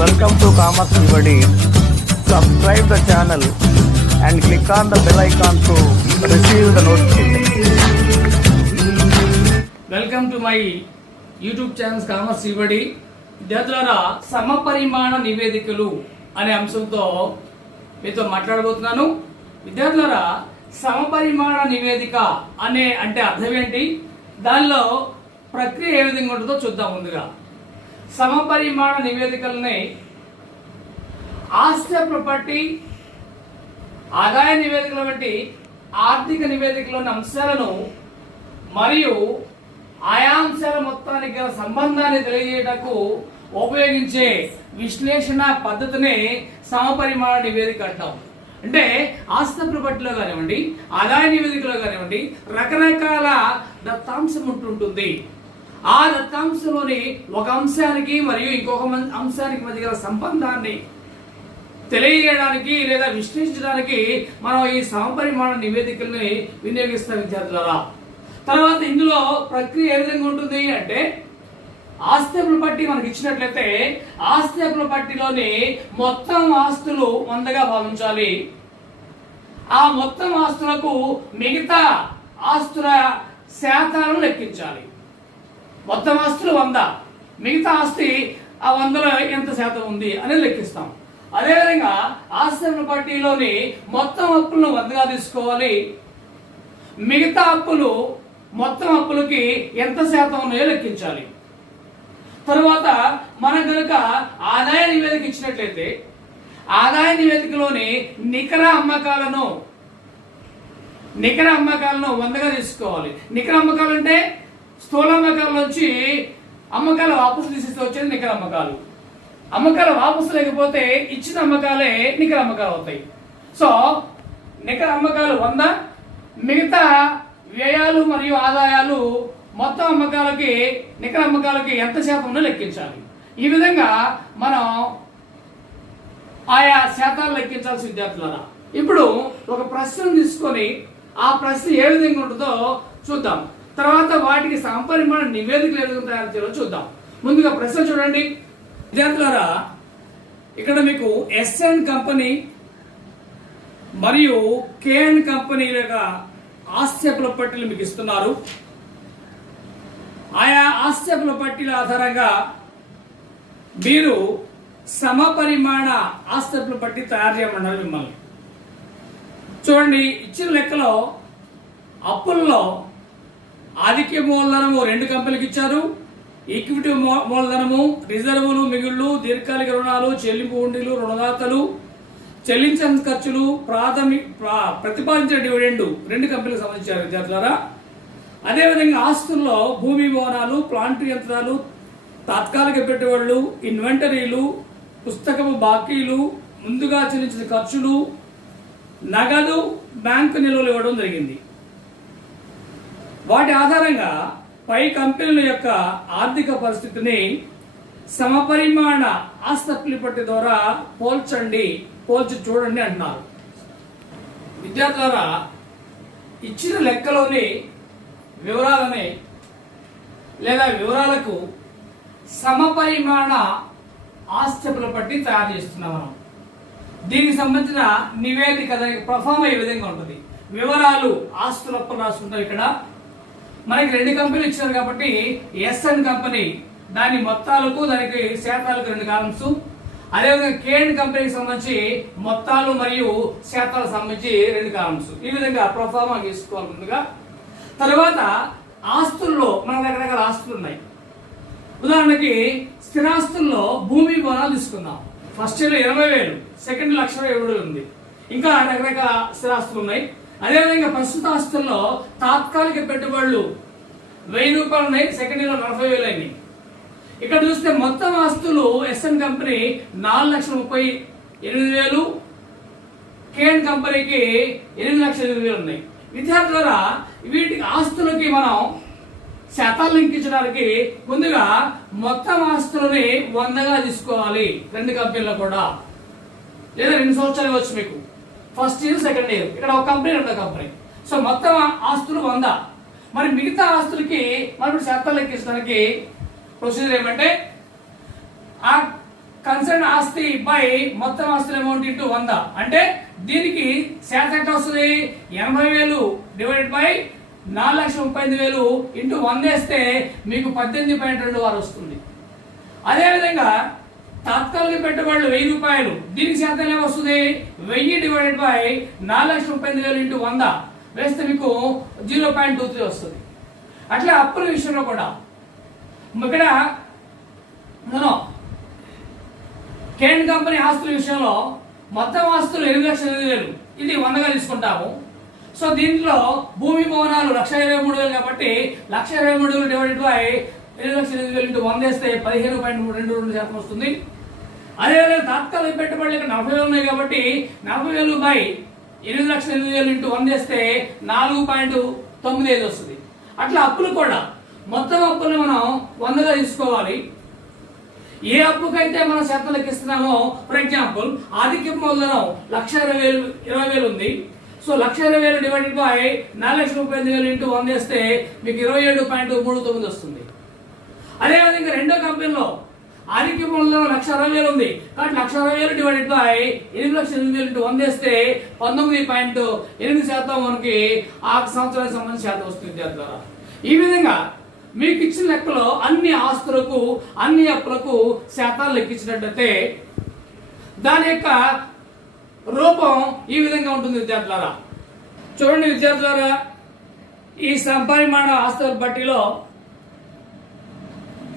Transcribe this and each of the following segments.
Welcome to Commerce Everybody. Subscribe the channel and click on the bell icon to receive the notification. Welcome to my YouTube channel కామర్స్ ఇవ్వడి. విద్యార్థులారా, సమపరిమాణ నివేదికలు అనే అంశంతో మీతో మాట్లాడబోతున్నాను. విద్యార్థులారా, సమపరిమాణ నివేదిక అంటే అర్థం ఏంటి, దానిలో ప్రక్రియ ఏ విధంగా ఉంటుందో చూద్దాం. ముందుగా సమపరిమాణ నివేదికల్ని ఆస్తి ప్రాపర్టీ, ఆదాయ నివేదికల వంటి ఆర్థిక నివేదికలోని అంశాలను మరియు ఆయా అంశాల మొత్తానికి గల సంబంధాన్ని తెలియజేయటకు ఉపయోగించే విశ్లేషణ పద్ధతిని సమపరిమాణ నివేదిక అంటాం. అంటే ఆస్తి ప్రాపర్టీలో కానివ్వండి, ఆదాయ నివేదికలో కానివ్వండి, రకరకాల దత్తాంశం ఉంటుంటుంది. ఆ దత్తాంశంలోని ఒక అంశానికి మరియు ఇంకొక అంశానికి మధ్య గల సంబంధాన్ని తెలియజేయడానికి లేదా విశ్లేషించడానికి మనం ఈ సమపరిమాణ నివేదికల్ని వినియోగిస్తాం విద్యార్థులారా. తర్వాత ఇందులో ప్రక్రియ ఏ విధంగా ఉంటుంది అంటే, ఆస్తి ప్రాపర్టీ మనకి ఇచ్చినట్లయితే ఆస్తి ప్రాపర్టీలోని మొత్తం ఆస్తులు 100గా భావించాలి. ఆ మొత్తం ఆస్తులకు మిగతా ఆస్తుల శాతాలను లెక్కించాలి. మొత్తం ఆస్తులు 100, మిగతా ఆస్తి ఆ 100లో ఎంత శాతం ఉంది అనేది లెక్కిస్తాం. అదేవిధంగా ఆస్తి ప్రాపర్టీలోని మొత్తం అప్పులను 100గా తీసుకోవాలి. మిగతా అప్పులు మొత్తం అప్పులకి ఎంత శాతం ఉన్నాయో లెక్కించాలి. తరువాత మనం కనుక ఆదాయ నివేదిక ఇచ్చినట్లయితే ఆదాయ నివేదికలోని నికర అమ్మకాలను 100గా తీసుకోవాలి. నికర అమ్మకాలు అంటే స్థూల అమ్మకాల నుంచి అమ్మకాల వాపసు తీసేస్తే వచ్చేది నికర అమ్మకాలు. అమ్మకాల వాపసు లేకపోతే ఇచ్చిన అమ్మకాలే నికర అమ్మకాలు అవుతాయి. సో నికర అమ్మకాలు 100, మిగతా వ్యయాలు మరియు ఆదాయాలు మొత్తం అమ్మకాలకి నికర అమ్మకాలకి ఎంత శాతంలో లెక్కించాలి. ఈ విధంగా మనం ఆయా శాతాలు లెక్కించాల్సి విద్యార్థులారా. ఇప్పుడు ఒక ప్రశ్నను తీసుకొని ఆ ప్రశ్న ఏ విధంగా ఉంటుందో చూద్దాం. తర్వాత వాటికి సమపరిమాణ నివేదికలు ఏ విధంగా తయారు చేయాలో చూద్దాం. ముందుగా ప్రశ్న చూడండి విద్యార్థులారా. ఇక్కడ మీకు ఎస్&N కంపెనీ మరియు K&N కంపెనీ యొక్క ఆస్తి ప్రాపర్టీలు మీకు ఇస్తున్నారు. ఆయా ఆస్తి ప్రాపర్టీల ఆధారంగా మీరు సమపరిమాణ ఆస్తి ప్రాపర్టీ తయారు చేయమన్నారు మిమ్మల్ని. చూడండి, ఇచ్చిన లెక్కలో అప్పుల్లో ఆధిక్య మూలధనము 2 కంపెనీలకు ఇచ్చారు. ఈక్విటీ మూలధనము, రిజర్వులు, మిగుళ్ళు, దీర్ఘకాలిక రుణాలు, చెల్లింపు హుండీలు, రుణదాతలు, చెల్లించిన ఖర్చులు, ప్రతిపాదించిన డివిడెండ్ 2 కంపెనీలకు సంబంధించారు విద్యార్థులారా. అదేవిధంగా ఆస్తుల్లో భూమి భవనాలు, ప్లాంట్ యంత్రాలు, తాత్కాలిక పెట్టుబడులు, ఇన్వెంటరీలు, పుస్తకపు బాకీలు, ముందుగా చెల్లించిన ఖర్చులు, నగదు, బ్యాంకు నిల్వలు ఇవ్వడం జరిగింది. వాటి ఆధారంగా పై కంపెనీల యొక్క ఆర్థిక పరిస్థితిని సమపరిమాణ ఆస్తి ప్రాపర్టీ ద్వారా పోల్చి చూడండి అంటున్నారు. విద్యార్థులారా, ఇచ్చిన లెక్కలోని వివరాలని లేదా వివరాలకు సమపరిమాణ ఆస్తి ప్రాపర్టీ తయారు చేస్తున్నాం మనం. దీనికి సంబంధించిన నివేదిక ప్రొఫార్మా ఈ విధంగా ఉంటుంది. వివరాలు ఆస్తులప్పుడు రాసుకుంటాం. ఇక్కడ మనకి 2 కంపెనీలు ఇచ్చారు కాబట్టి ఎస్&N కంపెనీ దాని మొత్తాలకు దానికి శాతాలకు 2 కాలమ్స్, అదేవిధంగా K&N కంపెనీకి సంబంధించి మొత్తాలు మరియు శాతాలకు సంబంధించి 2 కాలమ్స్. ఈ విధంగా ప్రొఫార్మా గీసుకోవాలి ముందుగా. తర్వాత ఆస్తుల్లో మన రకరకాల ఆస్తులు ఉన్నాయి. ఉదాహరణకి స్థిరాస్తుల్లో భూమి భవనాలు తీసుకుందాం. ఫస్ట్ ఇయర్ 20,000, సెకండ్ 1,07,000 ఉంది. ఇంకా రకరకాల స్థిరాస్తులు ఉన్నాయి. అదేవిధంగా ప్రస్తుత ఆస్తుల్లో తాత్కాలిక పెట్టుబడులు 1,000 రూపాయలు ఉన్నాయి. సెకండ్ ఇయర్ 40,000 అయినాయి. ఇక్కడ చూస్తే మొత్తం ఆస్తులు ఎస్&N కంపెనీ 4,38,000, K&N కంపెనీకి 8,08,000 ఉన్నాయి. విద్యార్థులారా, వీటికి ఆస్తులకి మనం శాతాలు లింకించడానికి ముందుగా మొత్తం ఆస్తులని 100గా తీసుకోవాలి. 2 కంపెనీలో కూడా, లేదా 2 సంవత్సరాలు వచ్చు మీకు. ఫస్ట్ ఇయర్, సెకండ్ ఇయర్, ఇక్కడ ఒక కంపెనీ 2 కంపెనీ. సో మొత్తం ఆస్తులు 100. మరి మిగతా ఆస్తులకి మనం శాతాలు లెక్కించడానికి ప్రొసీజర్ ఏమంటే, ఆ కన్సర్న్ ఆస్తి బై మొత్తం ఆస్తుల అమౌంట్ ఇంటూ 100. అంటే దీనికి శాతం ఎంత వస్తుంది? 80,000 డివైడెడ్ బై 4,35,000 ఇంటూ 100 వేస్తే మీకు 18.26 వస్తుంది. అదేవిధంగా తాత్కాలిక పెట్టుబడులు 1,000 రూపాయలు, దీనికి శాతం ఏమి వస్తుంది? 1000 డివైడెడ్ బై 4,35,000 ఇంటూ 100 వేస్తే మీకు 0.23 వస్తుంది. అట్లా అప్పుల విషయంలో కూడా ఇక్కడ మనం కేన్ కంపెనీ ఆస్తుల విషయంలో మొత్తం ఆస్తులు 8,08,000 ఇది 100గా తీసుకుంటాము. సో దీంట్లో భూమి భవనాలు 1,23,000 కాబట్టి 1,23,000 డివైడెడ్ బై 8,08,000 ఇంటూ 100 వేస్తే 15.22% వస్తుంది. అదేవిధంగా తాత్కాలిక పెట్టుబడులు ఇక్కడ 40,000 ఉన్నాయి కాబట్టి 40,000 బై 8,08,000 ఇంటూ 100 వేస్తే 4.95 వస్తుంది. అట్లా అప్పులు కూడా మొత్తం అప్పులు మనం 100గా తీసుకోవాలి. ఏ అప్పుకైతే మనం శాతం లెక్కిస్తున్నామో, ఫర్ ఎగ్జాంపుల్ ఆధిక్య మూలధనం 1,20,000 ఉంది. సో 1,20,000 డివైడెడ్ బై 4,35,000 ఇంటూ 100 వేస్తే మీకు 27.39 వస్తుంది. అదేవిధంగా రెండో కంపెనీలో ఆధిక్య మూలధనం 1,60,000 ఉంది కాబట్టి 1,60,000 డివైడెడ్ బై 8,08,000 ఇంటూ 100 వేస్తే 19.8% మనకి ఆ సంవత్సరానికి సంబంధించిన శాతం వస్తుంది ద్వారా. ఈ విధంగా మీకు ఇచ్చిన లెక్కలో అన్ని ఆస్తులకు అన్ని అప్పులకు శాతాలు లెక్కించినట్లయితే దాని యొక్క రూపం ఈ విధంగా ఉంటుంది విద్యార్థులారా. చూడండి విద్యార్థులారా, ఈ సంపరిమాణ ఆస్తుల పట్టిలో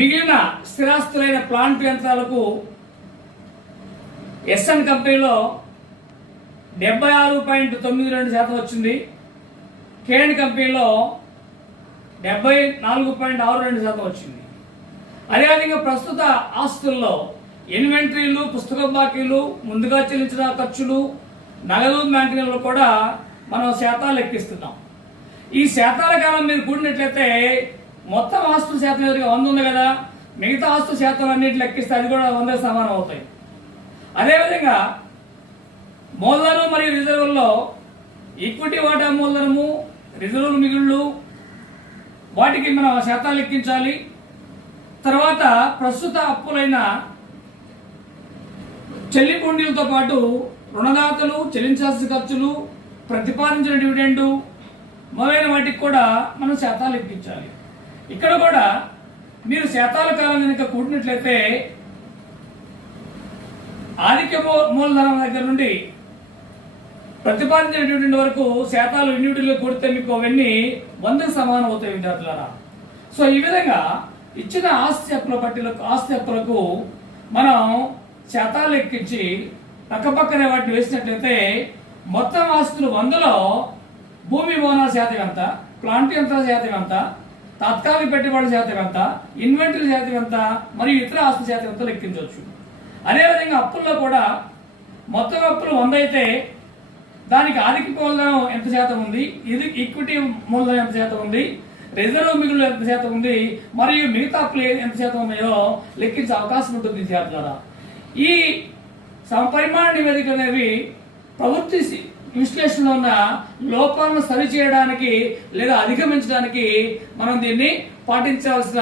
మిగిలిన స్థిరాస్తులైన ప్లాంట్ యంత్రాలకు ఎస్ఎన్ కంపెనీలో 76.92% వచ్చింది. కేఎన్ కంపెనీలో 74.62% వచ్చింది. అదేవిధంగా ప్రస్తుత ఆస్తుల్లో ఇన్వెంటరీలు, పుస్తక బాకీలు, ముందుగా చెల్లించిన ఖర్చులు, నగదు బ్యాంకులలో కూడా మనం శాతాలు లెక్కిస్తున్నాం. ఈ శాతాల కాలం మీరు కూడినట్లయితే మొత్తం ఆస్తుల శాతం ఎదురుగా 100 ఉంది కదా, మిగతా ఆస్తుల శాతం అన్నింటి లెక్కిస్తే అది కూడా 100 సమానం అవుతాయి. అదేవిధంగా మూలధనం మరియు రిజర్వుల్లో ఈక్విటీ వాటా మూలధనము, రిజర్వులు మిగుళ్ళు వాటికి మనం శాతాలు లెక్కించాలి. తర్వాత ప్రస్తుత అప్పులైన చెల్లింపుండీలతో పాటు రుణదాతలు చెల్లించాల్సిన ఖర్చులు, ప్రతిపాదించిన డివిడెండు మొదలైన వాటికి కూడా మనం శాతాలు లెక్కించాలి. ఇక్కడ కూడా మీరు శాతాల కాలం కనుక కూడినట్లయితే ఆధిక్య మూలధనం దగ్గర నుండి ప్రతిపాదించిన డివిడెండ్ వరకు శాతాలు ఇన్యూటీలో కూడితే మీకు అవన్నీ 100కు సమానం అవుతాయి విద్యార్థులారా. సో ఈ విధంగా ఇచ్చిన ఆస్తి అప్పులకు మనం శాతాలు ఎక్కించి పక్కపక్కనే వాటిని వేసినట్లయితే మొత్తం ఆస్తులు 100లో భూమి భవనాల శాతం ఎంత, ప్లాంట్ యంత్రాల శాతం ఎంత, తాత్కాలిక పెట్టుబడుల శాతం ఎంత, ఇన్వెంటరీ శాతం ఎంత మరియు ఇతర ఆస్తుల శాతం ఎంత లెక్కించవచ్చు. అదేవిధంగా అప్పుల్లో కూడా మొత్తం అప్పులు 100 అయితే దానికి ఆధిక్య మూలధనం ఎంత శాతం ఉంది, ఇది ఈక్విటీ మూలధనం ఎంత శాతం ఉంది, రిజర్వ్ మిగులు ఎంత శాతం ఉంది మరియు మిగతా అప్పులు ఎంత శాతం ఉన్నాయో లెక్కించే అవకాశం ఉంటుంది విద్యార్థులారా. ఈ సమపరిమాణ నివేదిక అనేవి ప్రవృత్తి విశ్లేషణలో ఉన్న లోపాలను సరిచేయడానికి లేదా అధిగమించడానికి మనం దీన్ని పాటించాల్సిన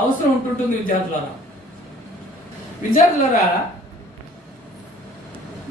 అవసరం ఉంటుంటుంది విద్యార్థులారా.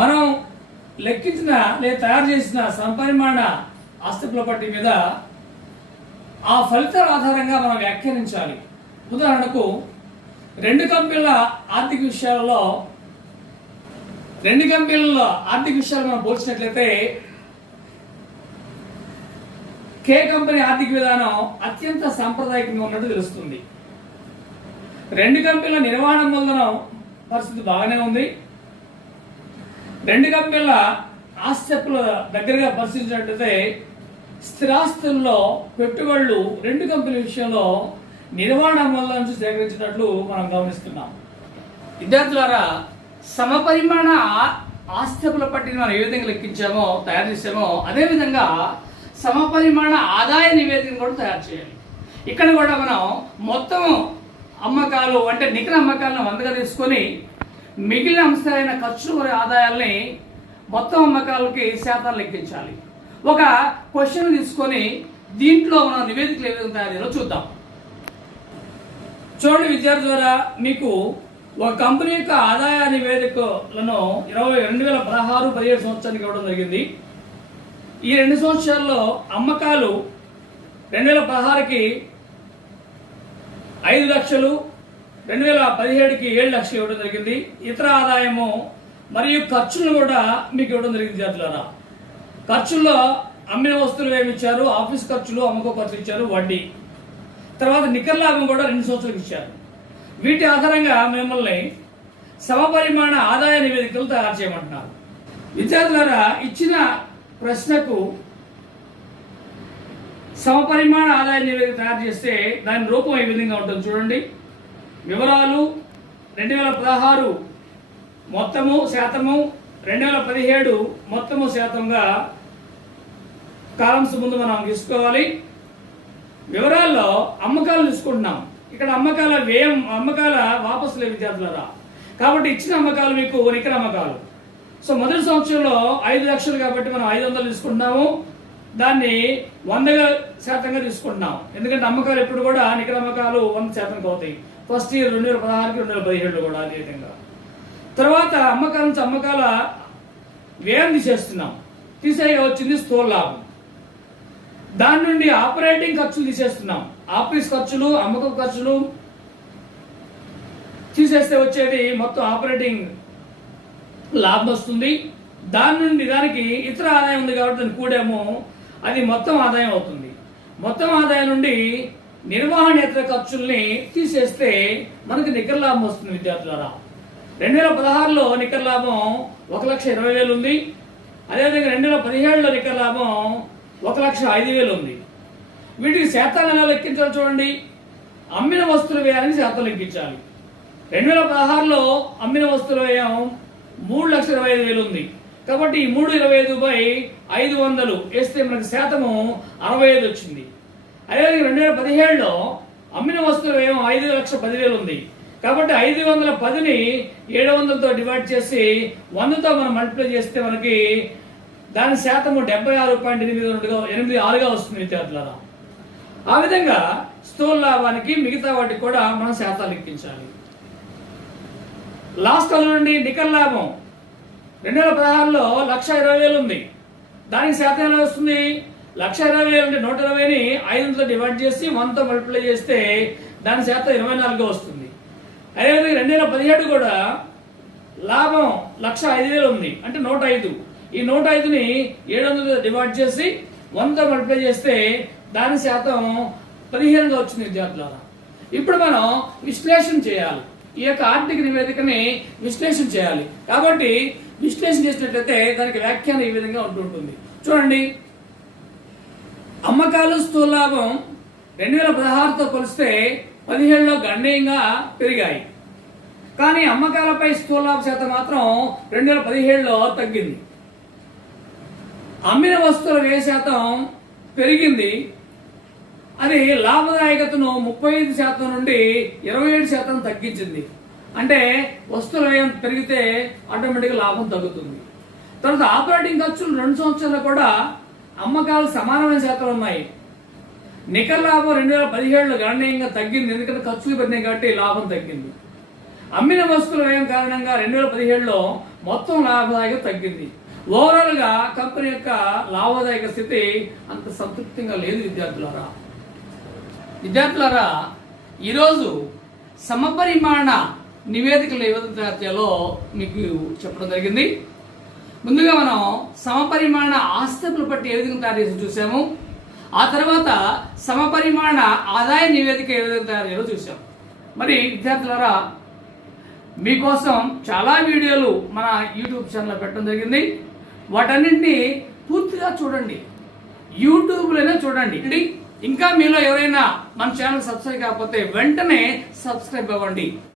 మనం లెక్కించిన లేదా తయారు చేసిన సంపరిమాణ ఆస్తుల పట్టీ మీద ఆ ఫలితాల ఆధారంగా మనం వ్యాఖ్యానించాలి. ఉదాహరణకు రెండు కంపెనీల ఆర్థిక విషయాల్లో మనం పోల్చినట్లయితే కే కంపెనీ ఆర్థిక విధానం అత్యంత సాంప్రదాయకంగా ఉన్నట్టు తెలుస్తుంది. రెండు కంపెనీల నిర్వహణ మూలధనం పరిస్థితి బాగానే ఉంది. రెండు కంపెనీల ఆస్తుల దగ్గరగా పరిశీలించినట్లయితే స్థిరాస్తుల్లో పెట్టుబడులు రెండు కంపెనీల విషయంలో నిర్వహణ మూలధనం నుంచి సేకరించినట్లు మనం గమనిస్తున్నాం. విద్యార్థులారా, సమపరిమాణ ఆస్తుల పట్టిని మనం ఏ విధంగా లెక్కించామో తయారు చేసామో అదేవిధంగా సమపరిమాణ ఆదాయ నివేదికను కూడా తయారు చేయాలి. ఇక్కడ కూడా మనం మొత్తం అమ్మకాలు అంటే నికర అమ్మకాలను 100గా తీసుకొని మిగిలిన అంశాలైన ఖర్చులు మరియు ఆదాయాల్ని మొత్తం అమ్మకాలకి శాతాలు లెక్కించాలి. ఒక క్వశ్చన్ తీసుకొని దీంట్లో మనం నివేదికలు ఏ విధంగా తయారు చేయాలో చూద్దాం. చూడండి విద్యార్థులారా, మీకు ఒక కంపెనీ యొక్క ఆదాయ నివేదికలను 2016-17 సంవత్సరానికి ఇవ్వడం జరిగింది. ఈ 2 సంవత్సరాల్లో అమ్మకాలు 2016కి 5 లక్షలు, 2017కి 7 లక్షలు ఇవ్వడం జరిగింది. ఇతర ఆదాయము మరియు ఖర్చులను కూడా మీకు ఇవ్వడం జరిగింది విద్యార్థులారా. ఖర్చుల్లో అమ్మిన వస్తువులు ఏమి ఇచ్చారు, ఆఫీస్ ఖర్చులు, అమ్మకం ఖర్చులు ఇచ్చారు, వడ్డీ, తర్వాత నికర లాభం కూడా 2 సంవత్సరాలకు ఇచ్చారు. వీటి ఆధారంగా మిమ్మల్ని సమపరిమాణ ఆదాయ నివేదికలు తయారు చేయమంటున్నారు. విద్యార్థులారా, ఇచ్చిన ప్రశ్నకు సమపరిమాణ ఆదాయ నివేదిక తయారు చేస్తే దాని రూపం ఈ విధంగా ఉంటుంది. చూడండి, వివరాలు 2016 మొత్తము శాతము, 2017 మొత్తము శాతంగా కాలమ్స్ ముందు మనం తీసుకోవాలి. వివరాల్లో అమ్మకాలు తీసుకుంటున్నాం. ఇక్కడ అమ్మకాల వ్యయం, అమ్మకాల వాపసులే విద్యార్థులరా. కాబట్టి ఇచ్చిన అమ్మకాలు మీకు నికర అమ్మకాలు. సో మొదటి సంవత్సరంలో 5 లక్షలు కాబట్టి మనం 500 తీసుకుంటున్నాము. దాన్ని 100% తీసుకుంటున్నాం. ఎందుకంటే అమ్మకాలు ఎప్పుడు కూడా నికర అమ్మకాలు 100% అవుతాయి. ఫస్ట్ ఇయర్ 2016కి 2017 కూడా అదే విధంగా. తర్వాత అమ్మకాల నుంచి అమ్మకాల వ్యయం తీసేస్తున్నాం. తీసేయగా వచ్చింది స్థూల లాభం. దాని నుండి ఆపరేటింగ్ ఖర్చులు తీసేస్తున్నాం. ఆఫీస్ ఖర్చులు, అమ్మకం ఖర్చులు తీసేస్తే వచ్చేది మొత్తం ఆపరేటింగ్ లాభం వస్తుంది. దాని నుండి దానికి ఇతర ఆదాయం ఉంది కాబట్టి దాన్ని కూడాము, అది మొత్తం ఆదాయం అవుతుంది. మొత్తం ఆదాయం నుండి నిర్వహణేతర ఖర్చుల్ని తీసేస్తే మనకి నికర లాభం వస్తుంది విద్యార్థులారా. 2016లో నికర లాభం 1,20,000 ఉంది. అదేవిధంగా 2017లో నికర లాభం 1,05,000 ఉంది. వీటికి శాతాన్ని ఎలా లెక్కించాలి చూడండి. అమ్మిన వస్తువుల వ్యయానికి శాతం లెక్కించాలి. 2016లో అమ్మిన వస్తువుల వ్యయం 3,25,000 ఉంది. కాబట్టి ఈ 325/500 వేస్తే మనకి శాతము 65 వచ్చింది. అదేవిధంగా 2017లో అమ్మిన వస్తువుల వ్యయం 5,10,000 ఉంది. కాబట్టి 510ని 700తో డివైడ్ చేసి 100తో మనం మల్టిప్లై చేస్తే మనకి దాని శాతము 76.86గా వస్తుంది విద్యార్థులారా. ఆ విధంగా స్థూల లాభానికి మిగతా వాటికి కూడా మనం శాతాలు లెక్కించాలి. లాస్ట్ నుండి నికర లాభం 2016లో 1,20,000 ఉంది. దానికి శాతం ఎలా వస్తుంది? 1,20,000 అంటే 120ని 500తో డివైడ్ చేసి 100తో మల్టిప్లై చేస్తే దాని శాతం 24గా వస్తుంది. అదేవిధంగా 2017 కూడా లాభం 1,05,000 ఉంది, అంటే 105. ఈ 105ని 700తో డివైడ్ చేసి 100తో మల్టిప్లై చేస్తే దాని శాతం 15గా వచ్చింది విద్యార్థులారా. ఇప్పుడు మనం విశ్లేషణ చేయాలి. ఈ యొక్క ఆర్థిక నివేదికని విశ్లేషణ చేయాలి. కాబట్టి విశ్లేషణ చేసినట్లయితే దానికి వ్యాఖ్యానం ఈ విధంగా ఉంటుంటుంది. చూడండి, అమ్మకాలు స్థూల లాభం 2016తో పోలిస్తే 17లో గణనీయంగా పెరిగాయి. కానీ అమ్మకాలపై స్థూల లాభ శాతం మాత్రం 2017లో తగ్గింది. అమ్మిన వస్తువుల వ్యయ శాతం పెరిగింది. అది లాభదాయకతను 35% నుండి 27% తగ్గించింది. అంటే వస్తువుల వ్యయం పెరిగితే ఆటోమేటిక్గా లాభం తగ్గుతుంది. తర్వాత ఆపరేటింగ్ ఖర్చులు 2 సంవత్సరాలు కూడా అమ్మకాలు సమానమైన శాతం ఉన్నాయి. నికర లాభం 2017లో గణనీయంగా తగ్గింది, ఎందుకంటే ఖర్చులు పెరిగినాయి కాబట్టి లాభం తగ్గింది. అమ్మిన వస్తువుల వ్యయం కారణంగా 2017లో మొత్తం లాభదాయకత తగ్గింది. ఓవరాల్ గా కంపెనీ యొక్క లాభదాయక స్థితి అంత సంతృప్తిగా లేదు విద్యార్థులారా. ఈరోజు సమపరిమాణ నివేదికలు ఏ విధంగా తయారు చేయాలో మీకు చెప్పడం జరిగింది. ముందుగా మనం సమపరిమాణ ఆస్తుల పట్టి ఏ విధంగా తయారు చేసి చూసాము. ఆ తర్వాత సమపరిమాణ ఆదాయ నివేదిక ఏ విధంగా తయారు చేయాలో చూసాం. మరి విద్యార్థులారా, మీకోసం చాలా వీడియోలు మన యూట్యూబ్ ఛానల్లో పెట్టడం జరిగింది. వాటన్నింటినీ పూర్తిగా చూడండి, యూట్యూబ్లోనే చూడండి. ఇంకా మీలో ఎవరైనా మన ఛానల్ సబ్స్క్రైబ్ కాకపోతే వెంటనే సబ్స్క్రైబ్ అవ్వండి.